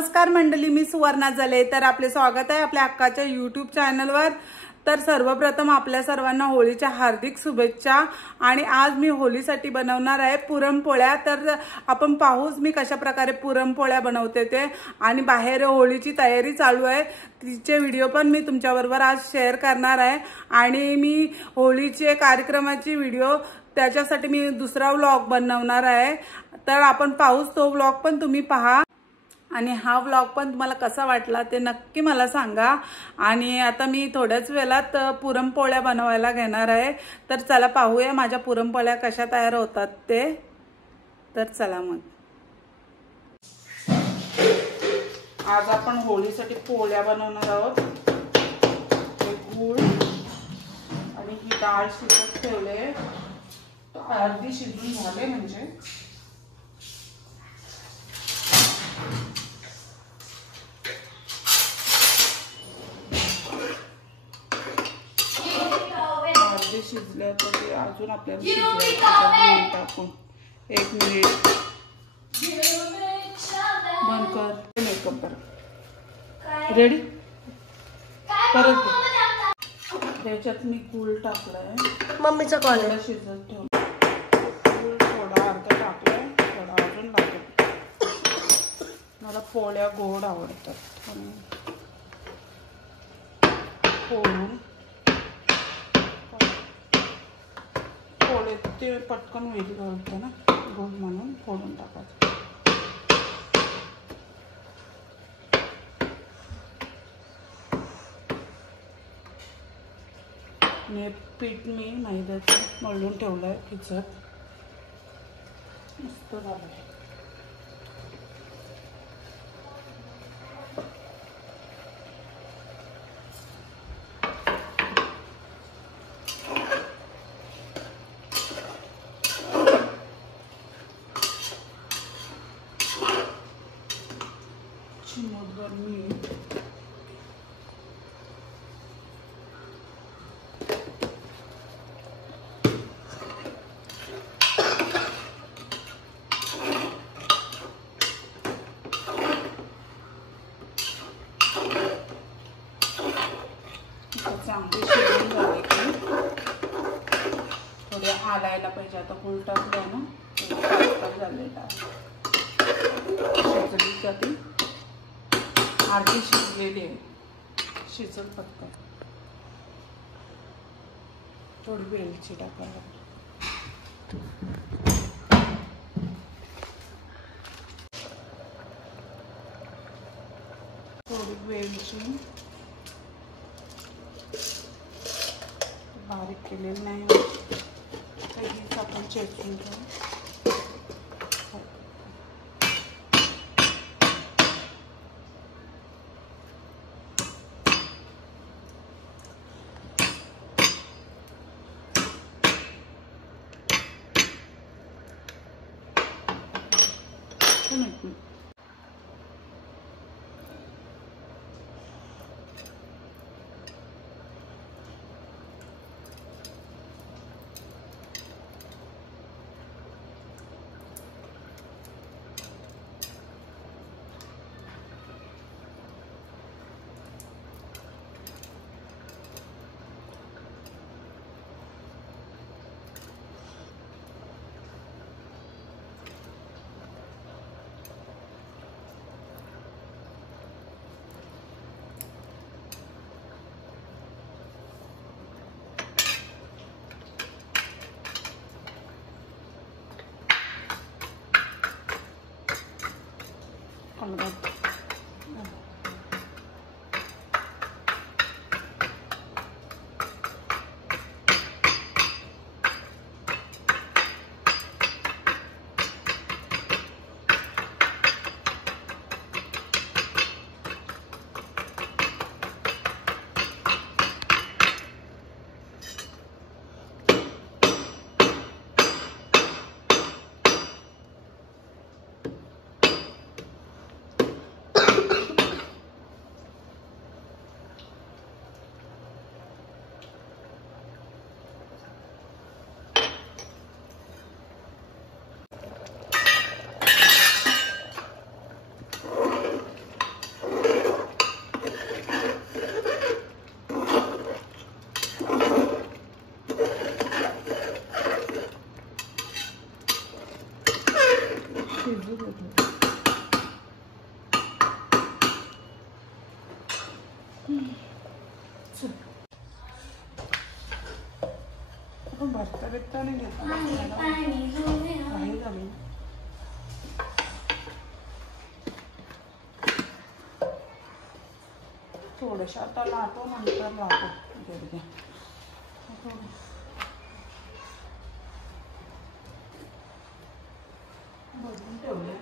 नमस्कार मंडळी, मी सुवर्णा जले। तर आपले स्वागत आहे आपल्या हक्काच्या YouTube चॅनलवर। तर सर्वप्रथम आपल्या सर्वांना होळीच्या हार्दिक शुभेच्छा। आणि आज मी होळीसाठी बनवणार आहे पुरणपोळ्या। तर आपण पाहूच मी कशा प्रकारे पुरणपोळ्या बनवते ते। आणि बाहेर होळीची तयारी चालू आहे, तिचे व्हिडिओ पण मी तुमच्याबरोबर आज शेअर करणार आहे। आणि मी होळीचे कार्यक्रमाची व्हिडिओ त्याच्यासाठी मी दुसरा व्लॉग बनवणार आहे। तर आपण पाहूच तो व्लॉग पण तुम्ही पहा आणि हा व्लॉग पण तुम्हाला कसा वाटला ते नक्की मला सांगा। आणि आता मी थोड्याच वेळात पुरणपोळ्या बनवायला घेणार आहे। तर चला पाहूया माझ्या पुरणपोळ्या कशा तयार होतात ते। तर चला मग आज आपण होळीसाठी पोळ्या बनवणार आहोत। गूळ आणि ही डाळ शिजत ठेवले, अर्धी शिजून झाले म्हणजे। शिजल्या तर अजून आपल्याला शिजवायचं टाकून 1 मिनिट बंद कर। मेकअप कर रेडी परत त्याच्यात मी गूळ टाकलाय, मम्मीचा कॉल आहे, शिजत ठेवलं। गूळ थोडा अर्धा टाकलाय, थोडा अजून टाकतो। मला पोळ्या गोड आवडतात फोडून ते पटकन वेगळी होते ना, गोड म्हणून फोडून टाकायचं। आणि पीठ मी मैद्याचं मळून ठेवलंय भिजत, मस्त झालंय। चिमूटभर मीठ, चांगली शिजून झाली की थोडे हालायला पाहिजे। आता गूळ टाकलं ना, पातळ झालेला शिजली जाते, अर्धी शिजलेली आहे, शिजल पटकन। थोडी वेलची टाकायला, थोडी वेलची बारीक केलेली नाही, हीच आपण चेचून घेऊ। आपण भरता बिरता नाही घेत झाली. थोडंसं आता लाटो नंतर लाटो घ्या. भरून ठेवले.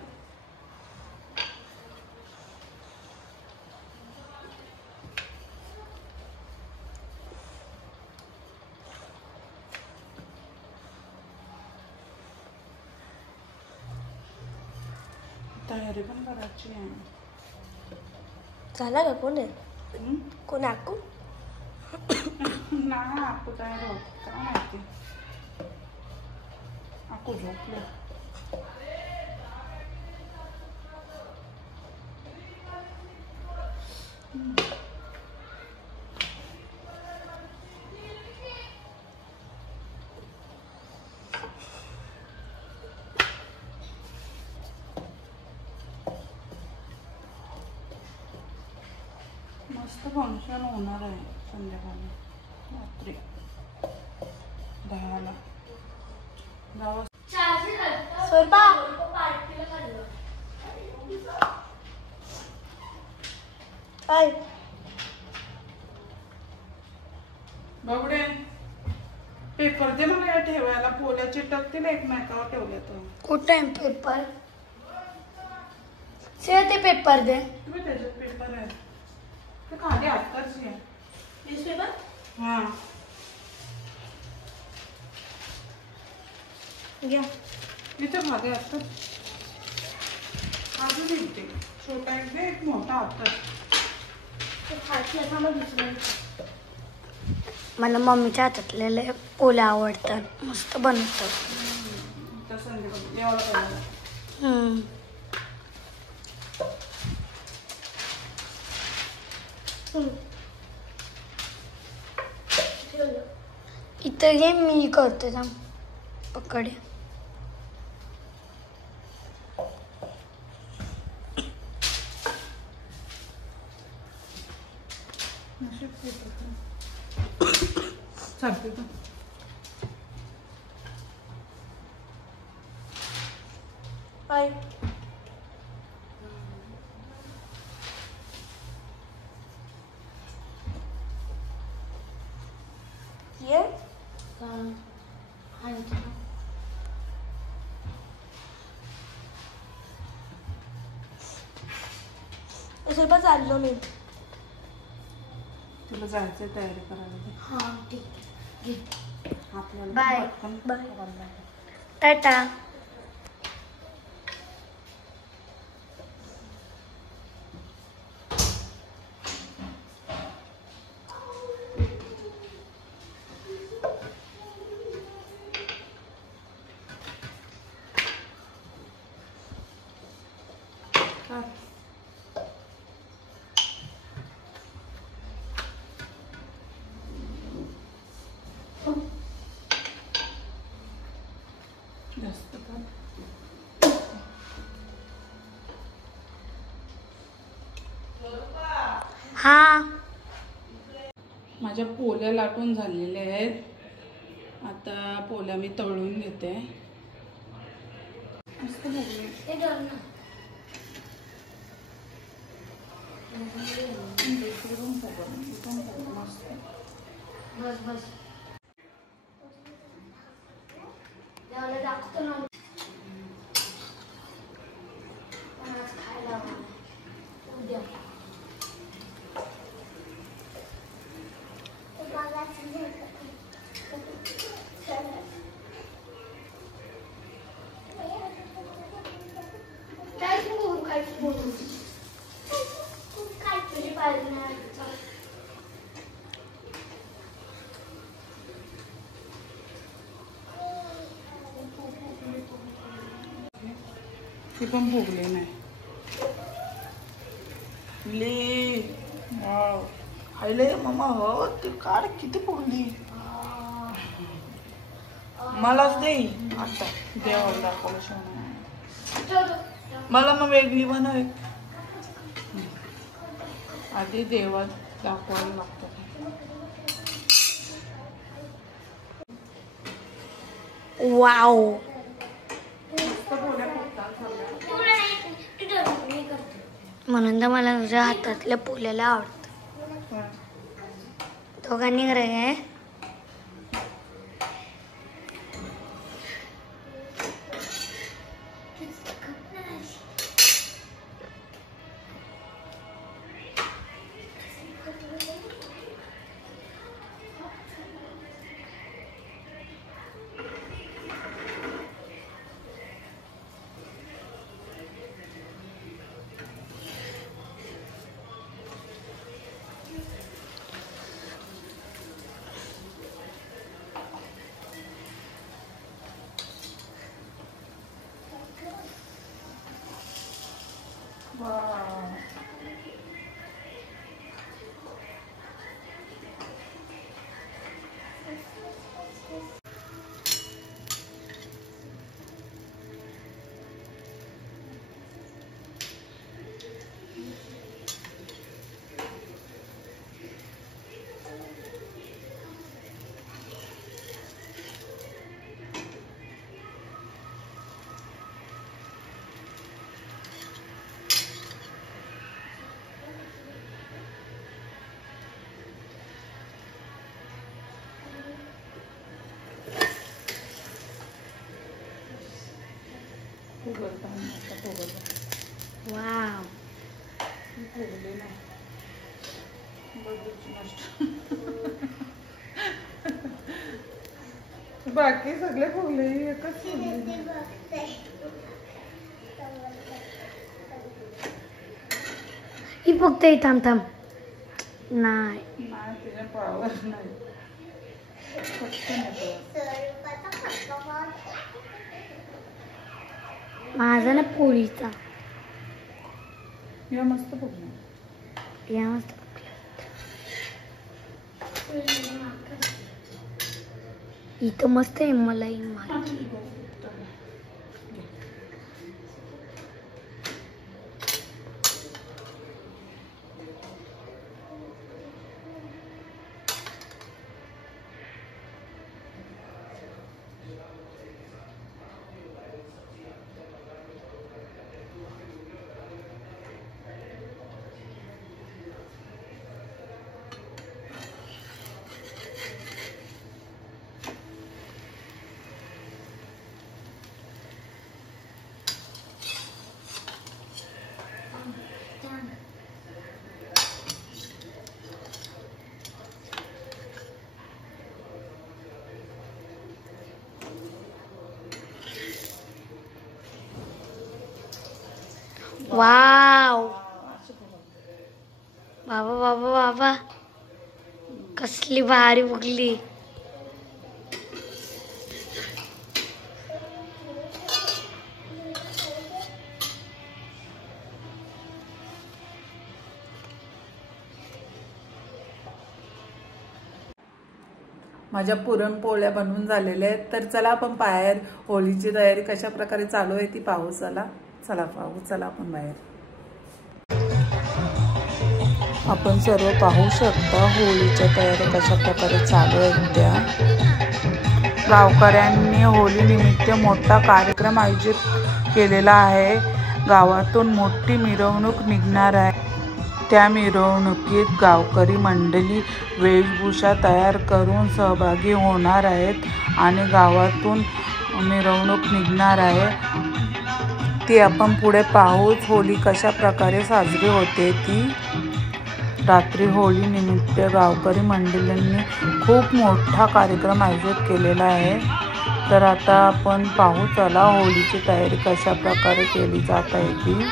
तयारी पण करायची आहे. झाला का? कोण आहे? कोण आकू? नाही आकू तयार होत काय माहिती. आकू झोपले. मस्त फंक्शन होणार आहे संध्याकाळी रात्री 10ला. बाबडे पेपर दे मला या ठेवायला. पोल्या चिटकतील एकमेकावर ठेवले तर. कुठे आहे पेपर? ते पेपर दे. तुम्ही त्याच्यात पेपर आहे ते खाली आत्ताच आहे. न्यूजपेपर? घ्या इथं खाली आत्ताच. अजून एक दे. छोटा एक दे, एक मोठा आत्ताच. मला मम्मीच्या हातातले पोल्या आवडतात. मस्त बनवतात. इथं ये मी करते थांब. पकडे. सांगते तू. बाय. ये बस चाललो मी. तुला जायचंय तयारी करायला. हां ठीक आहे. आपल्याला बाय. बाय. टाटा. जास्त का? हा माझ्या पोल्या लाटून झालेल्या आहेत. आता पोल्या मी तळून घेते. मस्त बस बस दाखवतो ना. खायला उद्या ती पण भोगले नाही. खायले मामा हो ते काढ किती फुगली. मलाच दे आता. देवाला दाखवलं. मला मग वेगळी बनव. आधी देवात दाखवायला लागतं. वाव, म्हणून तर मला तुझ्या हातातल्या पोल्याला आवडतं. दोघांनी करायचं. वाव, बाकी सगळे फुगले एकच ही फक्त थांब थांब. नाही, तिने पावर नाही. माझा ना पोळीचा. या मस्त फुगला. या मस्त. इथं मस्त आहे. मला वाव, बाबा बाबा बाबा, कसली भारी फुगली. माझ्या पुरणपोळ्या बनवून झालेल्या आहेत. तर चला आपण बाहेर होळीची तयारी कशा प्रकारे चालू आहे ती पाहू. चला पाहू. चला आपण बाहेर. आपण सर्व पाहू शकता होळीच्या तयारी कशा प्रकारे चालू आहेत त्या. गावकऱ्यांनी होळी निमित्त मोठा कार्यक्रम आयोजित केलेला आहे. गावातून मोठी मिरवणूक निघणार आहे. त्या मिरवणुकीत गावकरी मंडळी वेशभूषा तयार करून सहभागी होणार आहेत आणि गावातून मिरवणूक निघणार आहे. ती आपण पुढे पाहूच. होळी कशा प्रकारे साजरी होते ती. रात्री होळी निमित्त गावकरी मंडळींनी खूप मोठा कार्यक्रम आयोजित केलेला आहे. तर आता आपण पाहू. चला होळीची तयारी कशा प्रकारे केली जात आहे ती.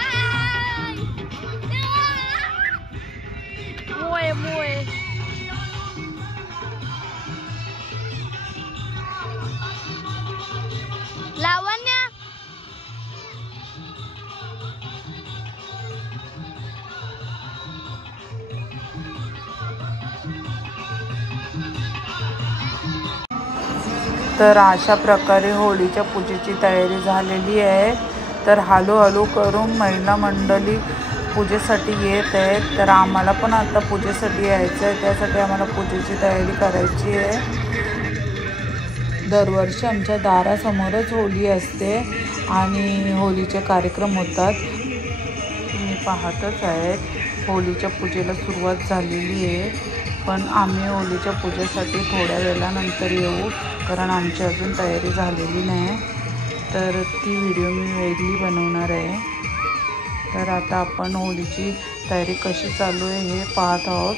लावण्य, तर अशा प्रकारे होळीच्या पूजेची तयारी झालेली आहे. तर हळूहळू करून महिला मंडळी पूजेसाठी येत आहेत, तर आम्हाला पण आता पूजेसाठी यायचं आहे. त्यासाठी आम्हाला पूजेची तयारी करायची आहे. दरवर्षी आमच्या दारासमोरच होळी असते आणि होळीचे कार्यक्रम होतात. तुम्ही पाहतच आहेत होळीच्या पूजेला सुरुवात झालेली आहे, पण आम्ही होळीच्या पूजेसाठी थोड्या वेळानंतर येऊ, कारण आमची अजून तयारी झालेली नाही. तर ती व्हिडिओ मी वेगळी बनवणार आहे. तर आता आपण होळीची तयारी कशी चालू आहे हे पाहत आहोत.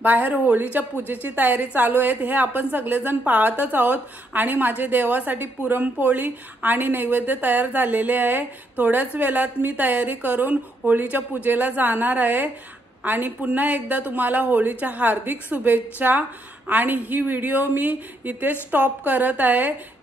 बाहेर होळीच्या पूजेची तयारी चालू आहे, हे आपण सगळेजण पाहतच आहोत. आणि माझे देवासाठी पुरणपोळी आणि नैवेद्य तयार झालेले आहे. थोड्याच वेळात मी तयारी करून होळीच्या पूजेला जाणार आहे. आणि पुन्हा एकदा तुम्हाला होळीच्या हार्दिक शुभेच्छा. आणि ही व्हिडिओ मी इथे स्टॉप करत आहे.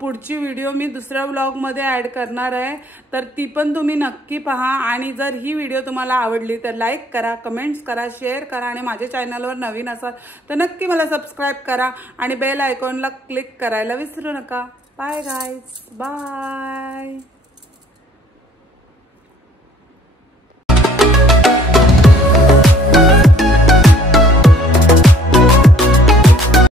पुढची व्हिडिओ मी दुसऱ्या व्लॉगमध्ये ॲड करणार आहे, तर ती पण तुम्ही नक्की पहा. आणि जर ही व्हिडिओ तुम्हाला आवडली तर लाईक करा, कमेंट्स करा, शेअर करा. आणि माझ्या चॅनलवर नवीन असाल तर नक्की मला सबस्क्राईब करा आणि बेल आयकॉनला क्लिक करायला विसरू नका. Bye guys, bye.